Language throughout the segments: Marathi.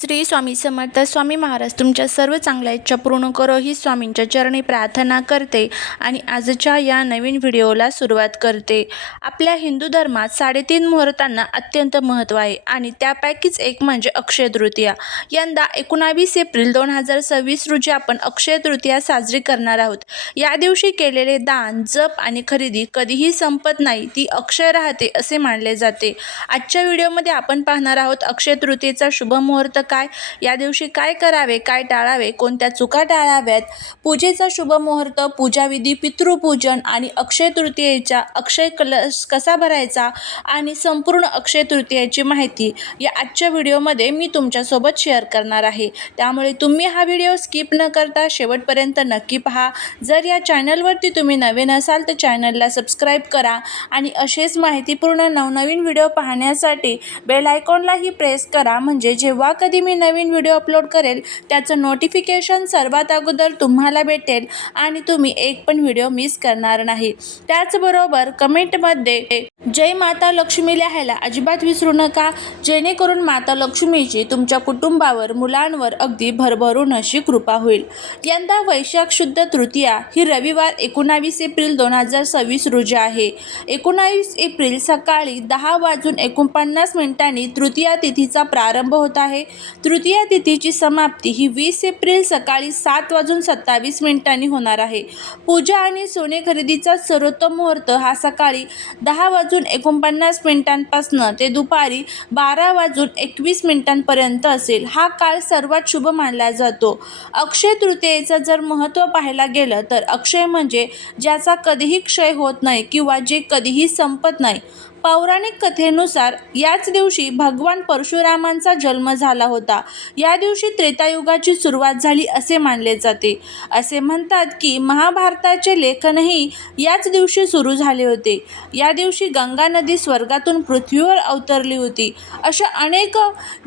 श्री स्वामी समर्थ. स्वामी महाराज तुमच्या सर्व चांगल्या इच्छा पूर्ण करो ही स्वामींच्या चरणी प्रार्थना करते आणि आजच्या या नवीन व्हिडिओला सुरुवात करते. आपल्या हिंदू धर्मात 3.5 मुहूर्तांना अत्यंत महत्त्व आहे आणि त्यापैकीच एक म्हणजे अक्षय तृतीया. यंदा 19 एप्रिल 2026 रोजी आपण अक्षय तृतीया साजरी करणार आहोत. या दिवशी केलेले दान, जप आणि खरेदी कधीही संपत नाही, ती अक्षय राहते असे मानले जाते. आजच्या व्हिडिओमध्ये आपण पाहणार आहोत अक्षय तृतीयेचा शुभ मुहूर्त काय, या दिवशी काय करावे, काय टाळावे, कोणत्या चुका टाळाव्यात, पूजेचा शुभ मुहूर्त, पूजाविधी, पितृपूजन आणि अक्षय तृतीयेचा अक्षय कलश कसा भरायचा आणि संपूर्ण अक्षय तृतीयेची माहिती या आजच्या व्हिडिओमध्ये मी तुमच्यासोबत शेअर करणार आहे. त्यामुळे तुम्ही हा व्हिडिओ स्किप न करता शेवटपर्यंत नक्की पहा. जर या चॅनलवरती तुम्ही नवीन असाल तर चॅनलला सबस्क्राईब करा आणि असेच माहितीपूर्ण नवनवीन व्हिडिओ पाहण्यासाठी बेल आयकॉनलाही प्रेस करा, म्हणजे जेव्हा कधी मी नवीन व्हिडिओ अपलोड करेल त्याचं नोटिफिकेशन सर्वात अगोदर तुम्हाला भेटेल आणि तुम्ही एक पण व्हिडिओ मिस करणार नाही. त्याचबरोबर कमेंटमध्ये जय माता लक्ष्मी लिहायला अजिबात विसरू नका, जेणेकरून माता लक्ष्मीची तुमच्या कुटुंबावर, मुलांवर अगदी भरभरून अशी कृपा होईल. यंदा वैशाख शुद्ध तृतीया ही रविवार 19 एप्रिल 2026 रोजी आहे. 19 एप्रिल सकाळी 10:49 तृतीया तिथीचा प्रारंभ होत आहे. तृतीया तिथीची समाप्ती ही 20 एप्रिल सकाळी 7:27 होणार आहे. पूजा आणि सोने खरेदीचा सर्वोत्तम मुहूर्त हा सकाळी 10:49 पासून ते दुपारी 12:21 पर्यंत असेल. हा काळ सर्वात शुभ मानला जातो. अक्षय तृतीयेचं जर महत्त्व पाहायला गेलं तर अक्षय म्हणजे ज्याचा कधीही क्षय होत नाही किंवा जे कधीही संपत नाही. पौराणिक कथेनुसार याच दिवशी भगवान परशुरामांचा जन्म झाला होता. या दिवशी त्रेतायुगाची सुरुवात झाली असे मानले जाते. असे म्हणतात की महाभारताचे लेखनही याच दिवशी सुरू झाले होते. या दिवशी गंगा नदी स्वर्गातून पृथ्वीवर अवतरली होती. अशा अनेक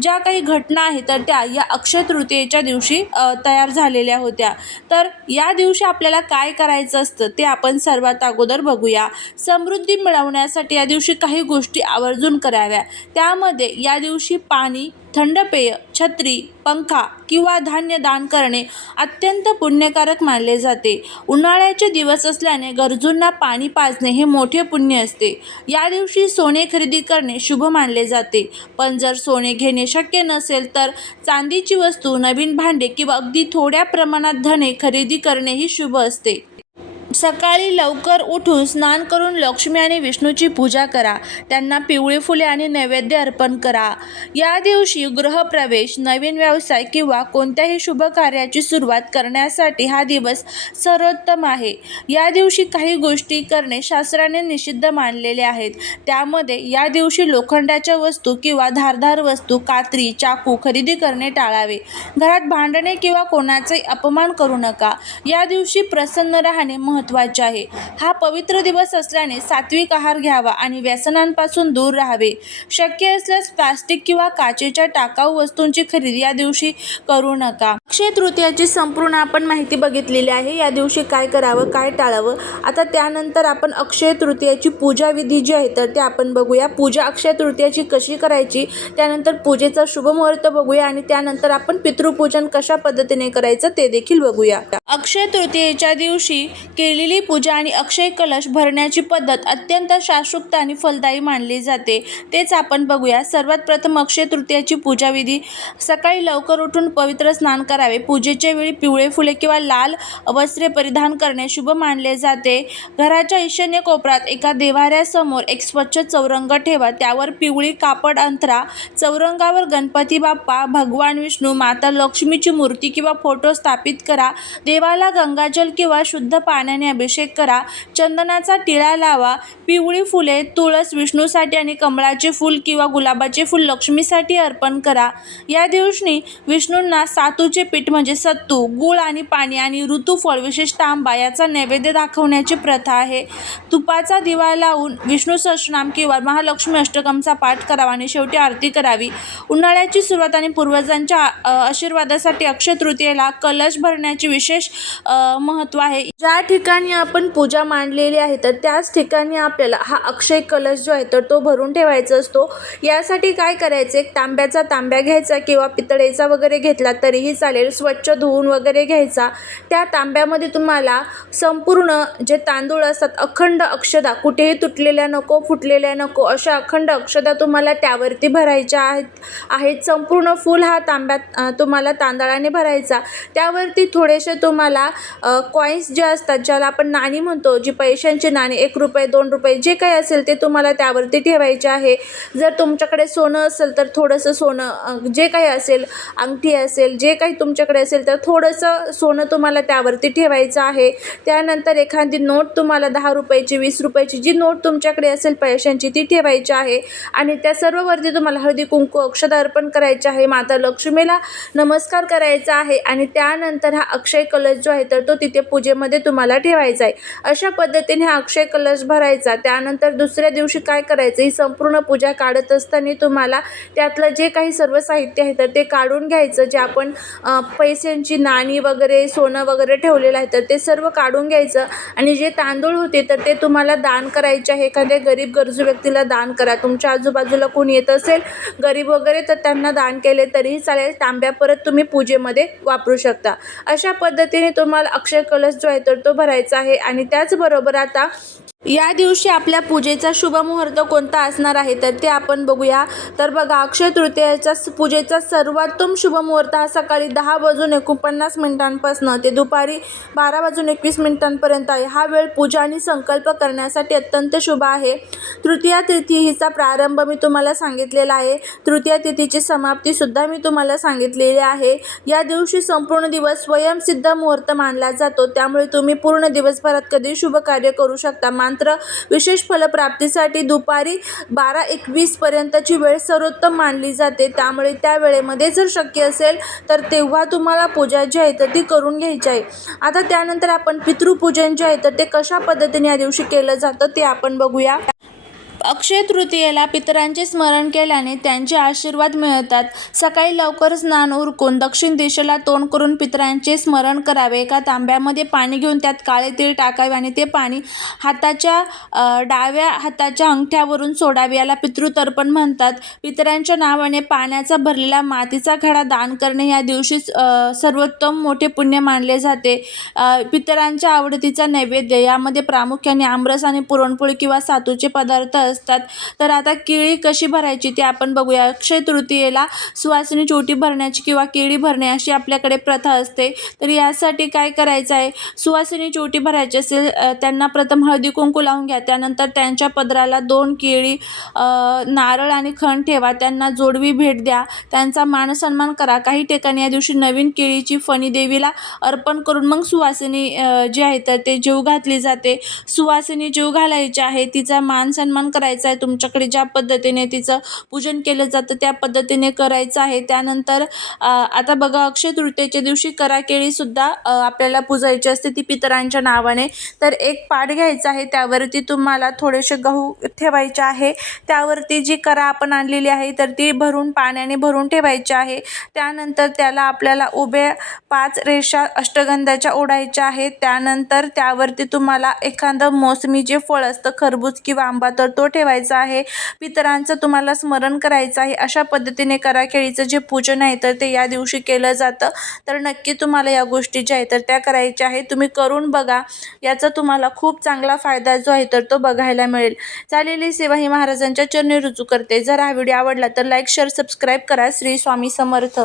ज्या काही घटना आहेत तर त्या या अक्षय तृतीयेच्या दिवशी तयार झालेल्या होत्या. तर या दिवशी आपल्याला काय करायचं असतं ते आपण सर्वात अगोदर बघूया. समृद्धी मिळवण्यासाठी या दिवशी काही गोष्टी आवर्जून कराव्या. त्यामध्ये या दिवशी पाणी, थंड पेय, छत्री, पंखा किंवा धान्य दान करणे अत्यंत पुण्यकारक मानले जाते. उन्हाळ्याचे दिवस असल्याने गरजूंना पाणी पाजणे हे मोठे पुण्य असते. या दिवशी सोने खरेदी करणे शुभ मानले जाते. पण जर सोने घेणे शक्य नसेल तर चांदीची वस्तू, नवीन भांडे किंवा अगदी थोड्या प्रमाणात धने खरेदी करणेही शुभ असते. सकाळी लवकर उठून स्नान करून लक्ष्मी आणि विष्णूची पूजा करा. त्यांना पिवळी फुले आणि नैवेद्य अर्पण करा. या दिवशी गृहप्रवेश, नवीन व्यवसाय किंवा कोणत्याही शुभ कार्याची सुरुवात करण्यासाठी हा दिवस सर्वोत्तम आहे. या दिवशी काही गोष्टी करणे शास्त्राने निषिद्ध मानलेले आहेत. त्यामध्ये या दिवशी लोखंडाच्या वस्तू किंवा धारदार वस्तू, कात्री, चाकू खरेदी करणे टाळावे. घरात भांडणे किंवा कोणाचाही अपमान करू नका. या दिवशी प्रसन्न राहणे महत्त्वाचे आहे. हा पवित्र दिवस असल्याने सात्विक आहार घ्यावा आणि व्यसनांपासून दूर राहावे. शक्य असल्यास प्लास्टिक किंवा काचेच्या टाकाऊ वस्तूंची खरेदी या दिवशी करू नका. अक्षय तृतीयाची संपूर्ण आपण माहिती बघितलेली आहे. या दिवशी काय करावं, काय टाळावं. आता त्यानंतर आपण अक्षय तृतीयाची पूजा विधी जी आहे तर ते आपण बघूया. पूजा अक्षय तृतीयाची कशी करायची, त्यानंतर पूजेचा शुभ मुहूर्त बघूया आणि त्यानंतर आपण पितृपूजन कशा पद्धतीने करायचं ते देखील बघूया. अक्षय तृतीयेच्या दिवशी केलेली पूजा आणि अक्षय कलश भरण्याची पद्धत अत्यंत शास्त्रोक्त आणि फलदायी मानली जाते. तेच आपण बघूया. सर्वात प्रथम अक्षय तृतीयाची पूजाविधी. सकाळी लवकर उठून पवित्र स्नान करावे. पूजेच्या वेळी पिवळे फुले किंवा लाल वस्त्रे परिधान करणे शुभ मानले जाते. घराच्या ईशान्य कोपऱ्यात एका देव्हाऱ्यासमोर एक स्वच्छ चौरंग ठेवा. त्यावर पिवळी कापड अंथरा. चौरंगावर गणपती बाप्पा, भगवान विष्णू, माता लक्ष्मीची मूर्ती किंवा फोटो स्थापित करा. देवाला गंगाजल किंवा शुद्ध पाण्याने अभिषेक करा. चंदनाचा टिळा लावा. पिवळी फुले, तुळस विष्णूसाठी आणि कमळाचे फूल किंवा गुलाबाचे फूल लक्ष्मीसाठी अर्पण करा. या दिवशी विष्णूंना सातूचे पीठ म्हणजे सत्तू, गूळ आणि पाणी आणि ऋतुफळ विशेषतः आंबा याचा नैवेद्य दाखवण्याची प्रथा आहे. तुपाचा दिवा लावून विष्णू सहस्रनाम किंवा महालक्ष्मी अष्टकमचा पाठ करावा आणि शेवटी आरती करावी. उन्हाळ्याची सुरुवात आणि पूर्वजांच्या आशीर्वादासाठी अक्षय तृतीयेला कलश भरण्याचे विशेष महत्त्व आहे. ज्या ठिकाणी ठिकाणी आपण पूजा मांडलेली आहे तर त्याच ठिकाणी आपल्याला हा अक्षय कलश जो आहे तर तो भरून ठेवायचा असतो. यासाठी काय करायचं, एक तांब्या घ्यायचा किंवा पितळेचा वगैरे घेतला तरीही चालेल. स्वच्छ धुवून वगैरे घ्यायचा. त्या तांब्यामध्ये तुम्हाला संपूर्ण जे तांदूळ असतात, अखंड अक्षता, कुठेही तुटलेल्या नको, फुटलेल्या नको, अशा अखंड अक्षता तुम्हाला त्यावरती भरायच्या आहेत. संपूर्ण फुल हा तांब्यात तुम्हाला तांदळाने भरायचा. त्यावरती थोडेसे तुम्हाला कॉईन्स जे असतात, ज्याला आपण नाणी म्हणतो, जी पैशांची नाणी, 1 रुपये 2 रुपये जे काही असेल ते तुम्हाला त्यावरती ठेवायचे आहे. जर तुमच्याकडे सोनं असेल तर थोडंसं सोनं, जे काही असेल, अंगठी असेल, जे काही तुमच्याकडे असेल तर थोडंसं सोनं तुम्हाला त्यावरती ठेवायचं आहे. त्यानंतर एखादी नोट तुम्हाला 10 रुपयाची, 20 रुपयाची जी नोट तुमच्याकडे असेल पैशांची ती ठेवायची आहे. आणि त्या सर्ववरती तुम्हाला हळदी कुंकू अक्षता अर्पण करायचे आहे. माता लक्ष्मीला नमस्कार करायचा आहे. आणि त्यानंतर हा अक्षय कलश जो आहे तर तो तिथे पूजेमध्ये तुम्हाला ठेवायचा आहे. अशा पद्धतीने हा अक्षय कलश भरायचा. त्यानंतर दुसऱ्या दिवशी काय करायचं, ही संपूर्ण पूजा काढत असताना तुम्हाला त्यातलं जे काही सर्व साहित्य आहे तर ते काढून घ्यायचं. जे आपण पैशांची नाणी वगैरे, सोनं वगैरे ठेवलेलं आहे तर ते सर्व काढून घ्यायचं. आणि जे तांदूळ होते तर ते तुम्हाला दान करायचे आहे. एखाद्या गरीब गरजू व्यक्तीला दान करा. तुमच्या आजूबाजूला कोणी येत असेल गरीब वगैरे तर त्यांना दान केले तरीही चालेल. तांब्या परत तुम्ही पूजेमध्ये वापरू शकता. अशा पद्धतीने तुम्हाला अक्षय कलश जो आहे तर तो भरायचा आहे. आणि त्याचबरोबर आता या दिवशी आपल्या पूजेचा शुभ मुहूर्त कोणता असणार आहे तर ते आपण बघूया. तर बघा, अक्षय तृतीयेचा पूजेचा सर्वोत्तम शुभ मुहूर्त हा सकाळी 10:49 ते दुपारी 12:21 आहे. हा वेळ पूजा आणि संकल्प करण्यासाठी अत्यंत शुभ आहे. तृतीया तिथी हिचा प्रारंभ मी तुम्हाला सांगितलेला आहे. तृतीया तिथीची समाप्तीसुद्धा मी तुम्हाला सांगितलेली आहे. या दिवशी संपूर्ण दिवस स्वयंसिद्ध मुहूर्त मानला जातो. त्यामुळे तुम्ही पूर्ण दिवसभरात कधी शुभ कार्य करू शकता. मात्र विशेष फलप्राप्तीसाठी दुपारी 12:21 पर्यंतची वेळ सर्वोत्तम मानली जाते. त्यामुळे त्या वेळेमध्ये जर शक्य असेल तर तेव्हा तुम्हाला पूजा जी आहे तर ती करून घ्यायची आहे. आता त्यानंतर आपण पितृपूजन जे आहे तर ते कशा पद्धतीने या दिवशी केलं जातं ते आपण बघूया. अक्षय तृतीयेला पितरांचे स्मरण केल्याने त्यांचे आशीर्वाद मिळतात. सकाळी लवकर स्नान उरकून दक्षिण दिशेला तोंड करून पितरांचे स्मरण करावे. एका तांब्यामध्ये पाणी घेऊन त्यात काळे तीळ टाकावे आणि ते पाणी डाव्या हाताच्या अंगठ्यावरून सोडावे. याला पितृतर्पण म्हणतात. पितरांच्या नावाने पाण्याचा भरलेला मातीचा घडा दान करणे या दिवशी सर्वोत्तम मोठे पुण्य मानले जाते. पितरांच्या आवडतीचा नैवेद्य यामध्ये प्रामुख्याने आमरस आणि पुरणपोळी किंवा सातूचे पदार्थ असतात. तर आता केळी कशी भरायची ते आपण बघूया. अक्षय तृतीयेला सुवासिनीची ओटी भरण्याची किंवा केळी भरणे अशी आपल्याकडे प्रथा असते. तर यासाठी काय करायचं आहे, सुवासिनीची ओटी भरायची असेल त्यांना प्रथम हळदी कुंकू लावून घ्या. त्यानंतर त्यांच्या पदराला 2 केळी, नारळ आणि खण ठेवा. त्यांना जोडवी भेट द्या. त्यांचा मान सन्मान करा. काही ठिकाणी या दिवशी नवीन केळीची फणी देवीला अर्पण करून मग सुवासिनी जी आहे तर ते जेव घातली जाते. सुवासिनी जेव घालायची आहे, तिचा मान सन्मान करायचा आहे. तुमच्याकडे ज्या पद्धतीने तिचं पूजन केलं जातं त्या पद्धतीने करायचं आहे. त्यानंतर आता बघा, अक्षय तृतीयेच्या दिवशी करा केळीसुद्धा आपल्याला पूजायची असते ती पितरांच्या नावाने. तर एक पाट घ्यायचा आहे. त्यावरती तुम्हाला थोडेसे गहू ठेवायचे आहे. त्यावरती जी करा आपण आणलेली आहे तर ती पाण्याने भरून ठेवायची आहे. त्यानंतर त्याला आपल्याला उभ्या 5 रेषा अष्टगंधाच्या ओढायच्या आहेत. त्यानंतर त्यावरती तुम्हाला एखादं मोसमी जे फळ असतं, खरबूज किंवा आंबा, तर तो ठेवायचा आहे. पितरांचं तुम्हाला स्मरण करायचं आहे. अशा पद्धतीने करा केळीचं जे पूजन आहे तर ते या दिवशी केलं जातं. तर नक्की तुम्हाला या गोष्टी ज्या आहेत तर त्या करायच्या आहेत. तुम्ही करून बघा. याचा तुम्हाला खूप चांगला फायदा जो आहे तर तो बघायला मिळेल. चालेली सेवा ही महाराजांच्या चरणी रुजू करते. जर हा व्हिडिओ आवडला तर लाईक, शेअर, सबस्क्राईब करा. श्री स्वामी समर्थ.